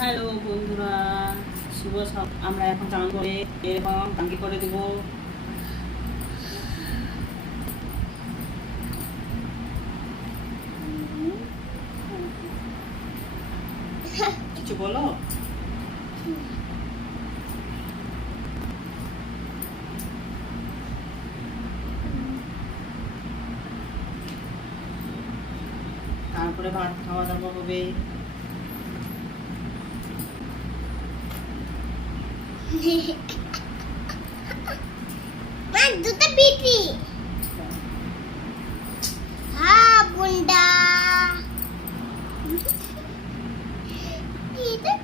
Hello বন্ধুরা, শুভ সব। আমরা এখন চান করে এরকম টাঙ্কি করে দেব। কিছু বলো। তারপরে ভাত খাওয়া দাওয়া হবে। দুটো পিপি হ্যাঁ বুন্ডা এটা